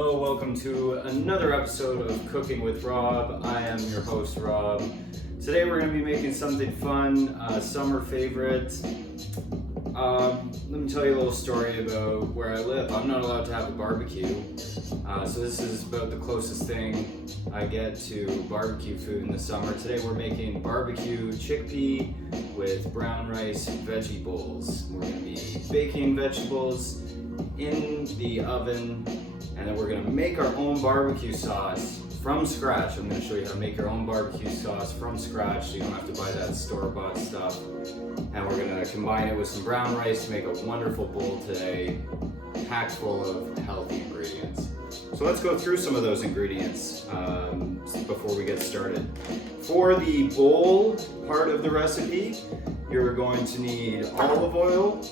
Hello, welcome to another episode of Cooking with Rob. I am your host, Rob. Today we're going to be making something fun, summer favorite. Let me tell you a little story about where I live. I'm not allowed to have a barbecue, so this is about the closest thing I get to barbecue food in the summer. Today we're making barbecue chickpea with brown rice veggie bowls. We're going to be baking vegetables in the oven, and then we're going to make our own barbecue sauce from scratch. I'm going to show you how to make your own barbecue sauce from scratch so you don't have to buy that store-bought stuff. And we're going to combine it with some brown rice to make a wonderful bowl today, packed full of healthy ingredients. So let's go through some of those ingredients before we get started. For the bowl part of the recipe, you're going to need olive oil,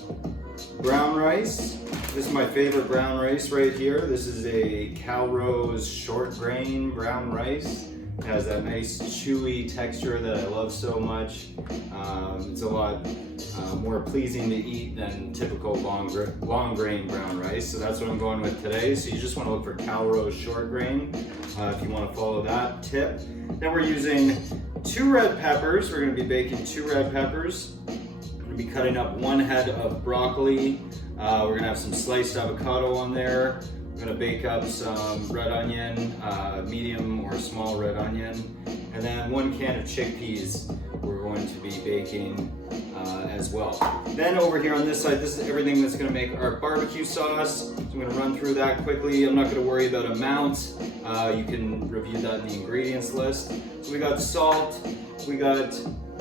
brown rice. This is my favorite brown rice right here. This is a Calrose short grain brown rice. It has that nice chewy texture that I love so much. It's a lot more pleasing to eat than typical long grain brown rice. So that's what I'm going with today. So you just want to look for Calrose short grain if you want to follow that tip. Then we're using 2 red peppers. We're going to be baking 2 red peppers. We're going to be cutting up 1 head of broccoli. We're going to have some sliced avocado on there. We're going to bake up some red onion, medium or small red onion, and then 1 can of chickpeas we're going to be baking as well. Then over here on this side, this is everything that's going to make our barbecue sauce. So I'm going to run through that quickly. I'm not going to worry about amounts. You can review that in the ingredients list. So we got salt, we got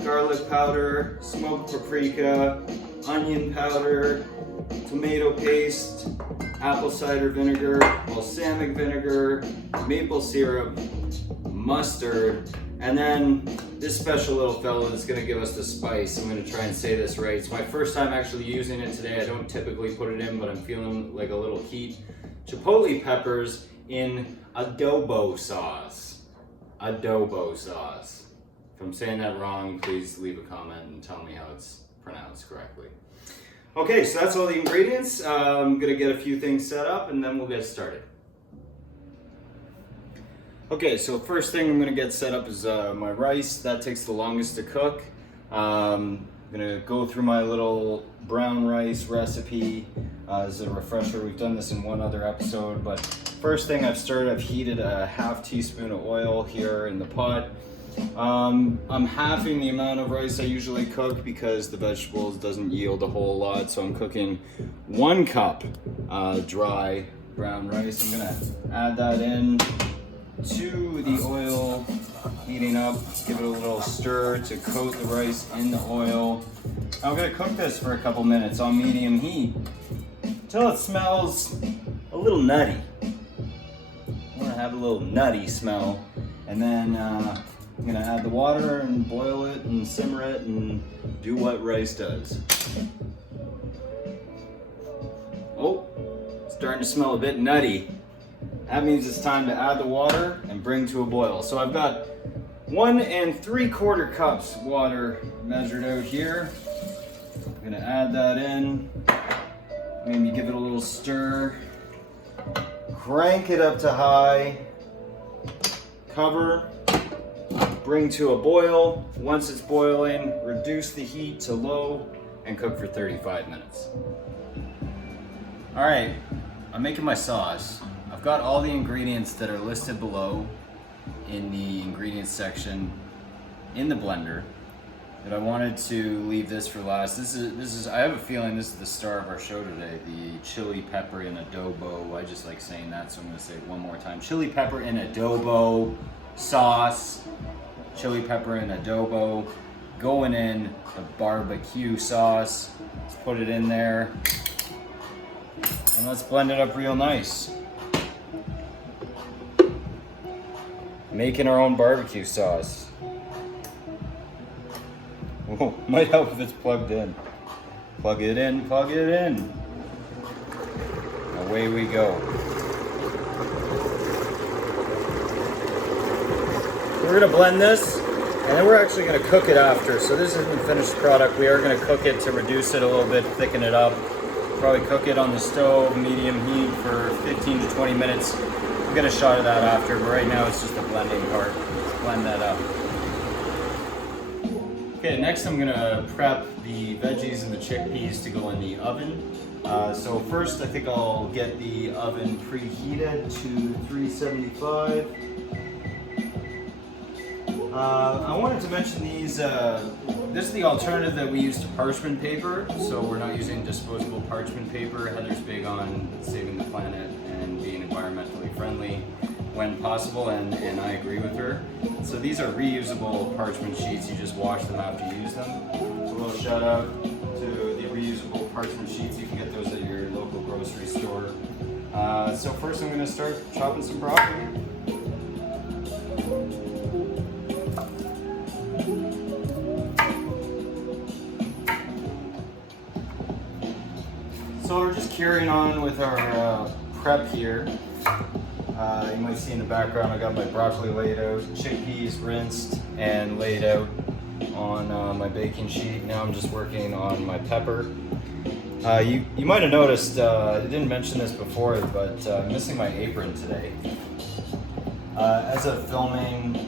garlic powder, smoked paprika, onion powder, tomato paste, apple cider vinegar, balsamic vinegar, maple syrup, mustard, and then this special little fellow that's going to give us the spice. I'm going to try and say this right. It's my first time actually using it today. I don't typically put it in, but I'm feeling like a little heat. Chipotle peppers in adobo sauce. Adobo sauce. If I'm saying that wrong, please leave a comment and tell me how it's pronounced correctly. Okay, so that's all the ingredients. I'm gonna get a few things set up and then we'll get started. Okay, so first thing I'm gonna get set up is my rice. That takes the longest to cook. I'm gonna go through my little brown rice recipe as a refresher. We've done this in one other episode, but first thing I've heated a ½ teaspoon of oil here in the pot. I'm halving the amount of rice I usually cook because the vegetables doesn't yield a whole lot, so I'm cooking 1 cup dry brown rice. I'm gonna add that in to the oil, heating up, give it a little stir to coat the rice in the oil. I'm gonna cook this for a couple minutes on medium heat until it smells a little nutty. I wanna have a little nutty smell, and then I'm gonna add the water and boil it and simmer it and do what rice does. Oh, starting to smell a bit nutty. That means it's time to add the water and bring to a boil. So I've got 1 3/4 cups water measured out here. I'm gonna add that in. Maybe give it a little stir. Crank it up to high. Cover. Bring to a boil. Once it's boiling, reduce the heat to low and cook for 35 minutes. All right, I'm making my sauce. I've got all the ingredients that are listed below in the ingredients section in the blender, but I wanted to leave this for last. This is I have a feeling this is the star of our show today, the chili pepper in adobo. I just like saying that, so I'm gonna say it one more time. Chili pepper in adobo sauce. Chili pepper and adobo going in the barbecue sauce. Let's put it in there and let's blend it up real nice. Making our own barbecue sauce. Whoa, might help if it's plugged in. Plug it in, plug it in. Away we go. We're gonna blend this, and then we're actually gonna cook it after. So this isn't the finished product. We are gonna cook it to reduce it a little bit, thicken it up. Probably cook it on the stove, medium heat for 15 to 20 minutes. We'll get a shot of that after, but right now it's just the blending part. Let's blend that up. Okay, next I'm gonna prep the veggies and the chickpeas to go in the oven. So first I think I'll get the oven preheated to 375. I wanted to mention these, this is the alternative that we use to parchment paper, so we're not using disposable parchment paper. Heather's big on saving the planet and being environmentally friendly when possible, and I agree with her. So these are reusable parchment sheets. You just wash them after you use them. So a little shout out to the reusable parchment sheets. You can get those at your local grocery store. So first I'm going to start chopping some broccoli. So we're just carrying on with our prep here. You might see in the background I got my broccoli laid out, chickpeas rinsed and laid out on my baking sheet. Now I'm just working on my pepper. You might have noticed, I didn't mention this before, but I'm missing my apron today. As of filming,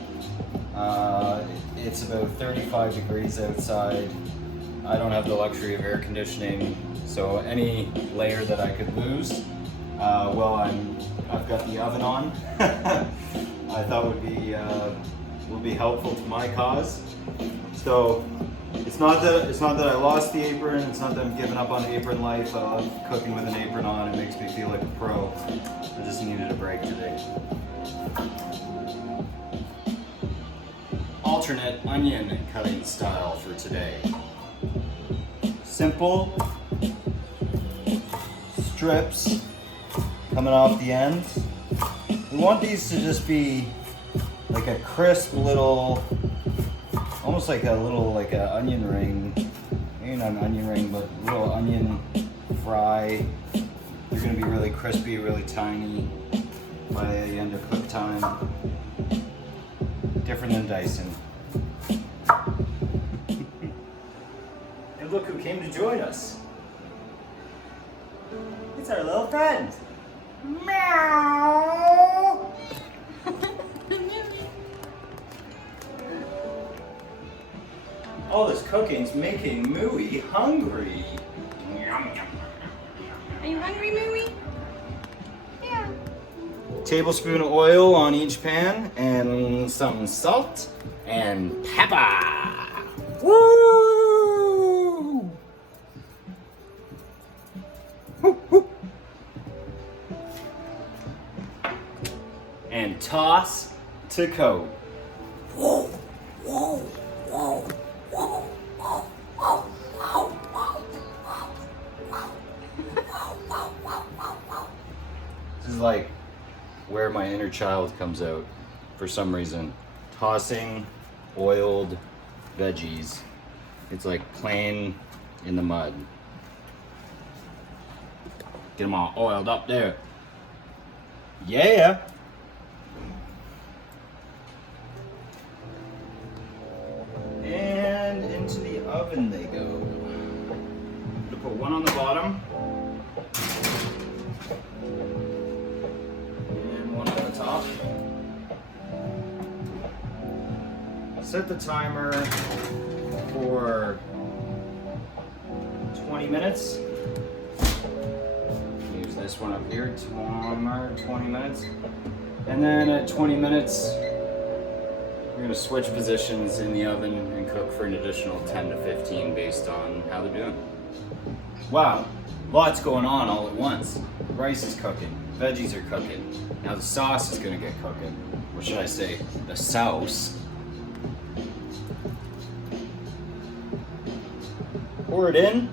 it's about 35 degrees outside. I don't have the luxury of air conditioning, so any layer that I could lose, I've got the oven on. I thought would be helpful to my cause. So it's not that I lost the apron. It's not that I'm giving up on apron life. I love cooking with an apron on. It makes me feel like a pro. I just needed a break today. Alternate onion cutting style for today. Simple strips coming off the ends. We want these to just be like a crisp little, almost like a onion ring. Maybe not an onion ring, but a little onion fry. They're gonna be really crispy, really tiny by the end of cook time. Different than dicing. And look who came to join us. It's our little friend. Meow. All this cooking's making Mooey hungry. Are you hungry, Mooey? Yeah. Tablespoon of oil on each pan and some salt and pepper. Woo! Whoop, whoop. And toss to coat. Whoa, whoa, whoa, whoa, whoa, whoa, whoa, whoa. This is like where my inner child comes out for some reason. Tossing oiled veggies. It's like playing in the mud. Get them all oiled up there. Yeah. And into the oven they go. I'm gonna put one on the bottom. And one on the top. Set the timer for 20 minutes. Use this one up here, timer, 20 minutes. And then at 20 minutes, we're gonna switch positions in the oven and cook for an additional 10 to 15 based on how they're doing. Wow, lots going on all at once. Rice is cooking, veggies are cooking. Now the sauce is gonna get cooking. Or should I say, the sauce. Pour it in.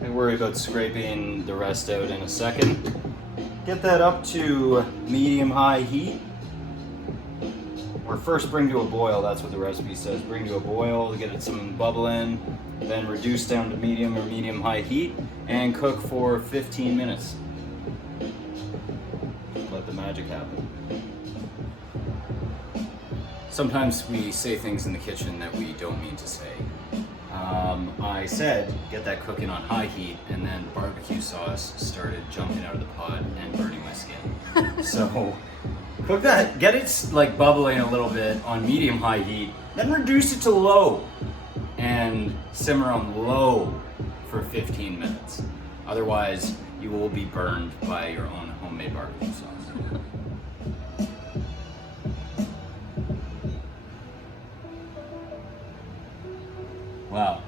And worry about scraping the rest out in a second. Get that up to medium-high heat. Or first bring to a boil, that's what the recipe says. Bring to a boil to get it some bubble in, then reduce down to medium or medium-high heat, and cook for 15 minutes. Let the magic happen. Sometimes we say things in the kitchen that we don't mean to say. I I said, get that cooking on high heat, and then barbecue sauce started jumping out of the pot and burning my skin. So cook that, get it like bubbling a little bit on medium-high heat, then reduce it to low and simmer on low for 15 minutes. Otherwise, you will be burned by your own homemade barbecue sauce. Well,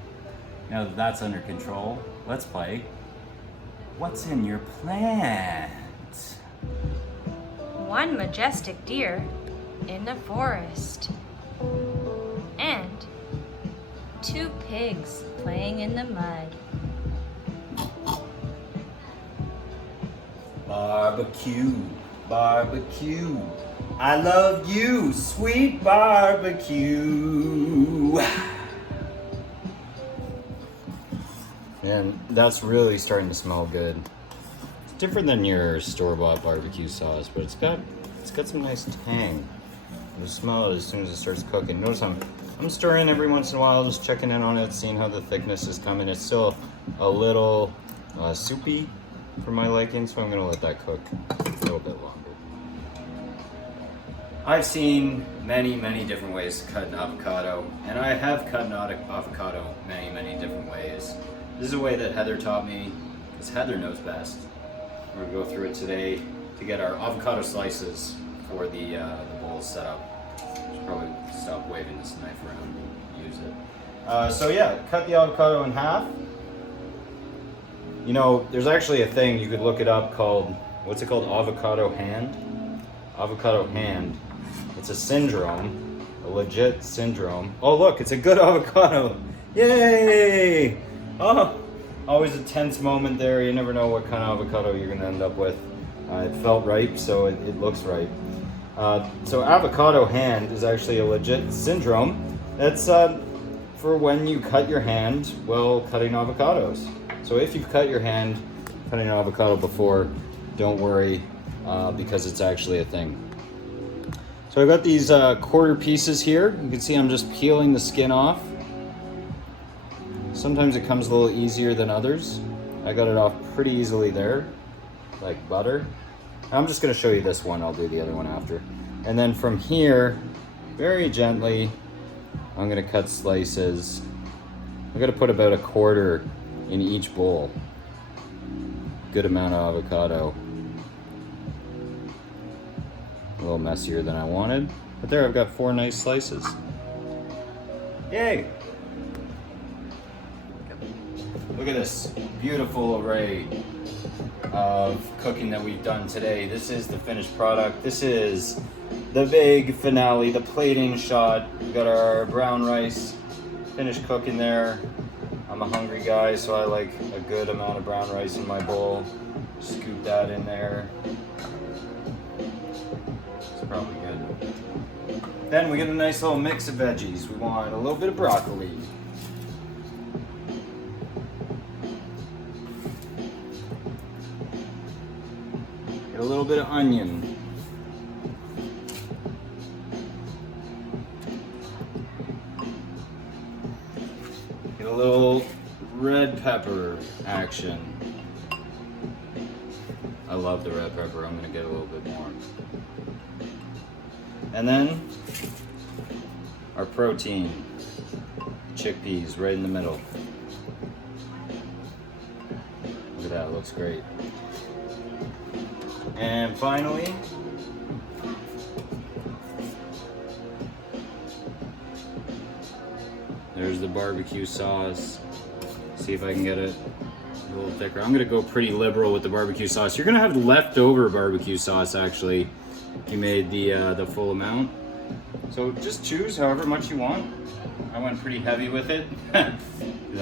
now that that's under control, let's play What's in Your Plant? One majestic deer in the forest. And two pigs playing in the mud. Barbecue, barbecue. I love you, sweet barbecue. And that's really starting to smell good. It's different than your store-bought barbecue sauce, but it's got some nice tang. You smell it as soon as it starts cooking. Notice I'm stirring every once in a while, just checking in on it, seeing how the thickness is coming. It's still a little soupy for my liking, so I'm gonna let that cook a little bit longer. I've seen many different ways to cut an avocado, and I have cut an avocado many different ways. This is a way that Heather taught me, because Heather knows best. We're gonna go through it today to get our avocado slices for the bowl set up. Should probably stop waving this knife around and use it. So yeah, cut the avocado in half. You know, there's actually a thing, you could look it up, called, what's it called? Avocado hand? Avocado hand. It's a syndrome, a legit syndrome. Oh look, it's a good avocado. Yay! Oh, always a tense moment there. You never know what kind of avocado you're gonna end up with. It felt ripe, so it looks ripe. So avocado hand is actually a legit syndrome. That's for when you cut your hand while cutting avocados. So if you've cut your hand cutting an avocado before, don't worry, because it's actually a thing. So I've got these quarter pieces here. You can see I'm just peeling the skin off. Sometimes it comes a little easier than others. I got it off pretty easily there, like butter. I'm just gonna show you this one, I'll do the other one after. And then from here, very gently, I'm gonna cut slices. I'm gonna put about a quarter in each bowl. Good amount of avocado. A little messier than I wanted, but there I've got 4 nice slices. Yay! Look at this beautiful array of cooking that we've done today. This is the finished product. This is the big finale, the plating shot. We got our brown rice finished cooking there. I'm a hungry guy, so I like a good amount of brown rice in my bowl. Scoop that in there. It's probably good. Then we get a nice little mix of veggies. We want a little bit of broccoli. Get a little bit of onion. Get a little red pepper action. I love the red pepper. I'm gonna get a little bit more. And then our protein, chickpeas right in the middle. Look at that, it looks great. And finally, there's the barbecue sauce. See if I can get it a little thicker. I'm gonna go pretty liberal with the barbecue sauce. You're gonna have leftover barbecue sauce actually. You made the full amount. So just choose however much you want. I went pretty heavy with it. I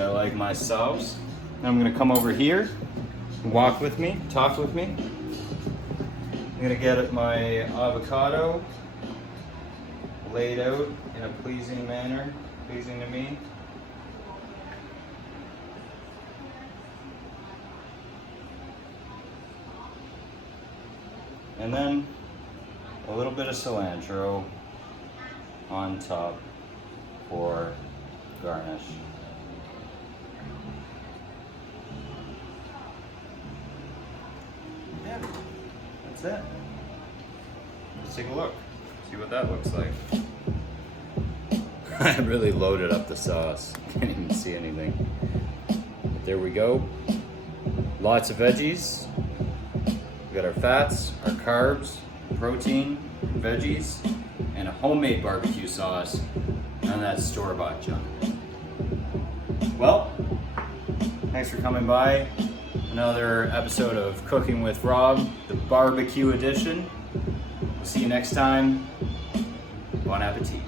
like my sauce. Now I'm gonna come over here, walk with me, talk with me. I'm gonna get my avocado laid out in a pleasing manner, pleasing to me. And then a little bit of cilantro on top for garnish. it. Let's take a look. See what that looks like. I really loaded up the sauce. Can't even see anything. But there we go. Lots of veggies. We got our fats, our carbs, protein, veggies, and a homemade barbecue sauce, and that store-bought junk. Well, thanks for coming by. Another episode of Cooking with Rob, the barbecue edition. We'll see you next time. Bon appetit.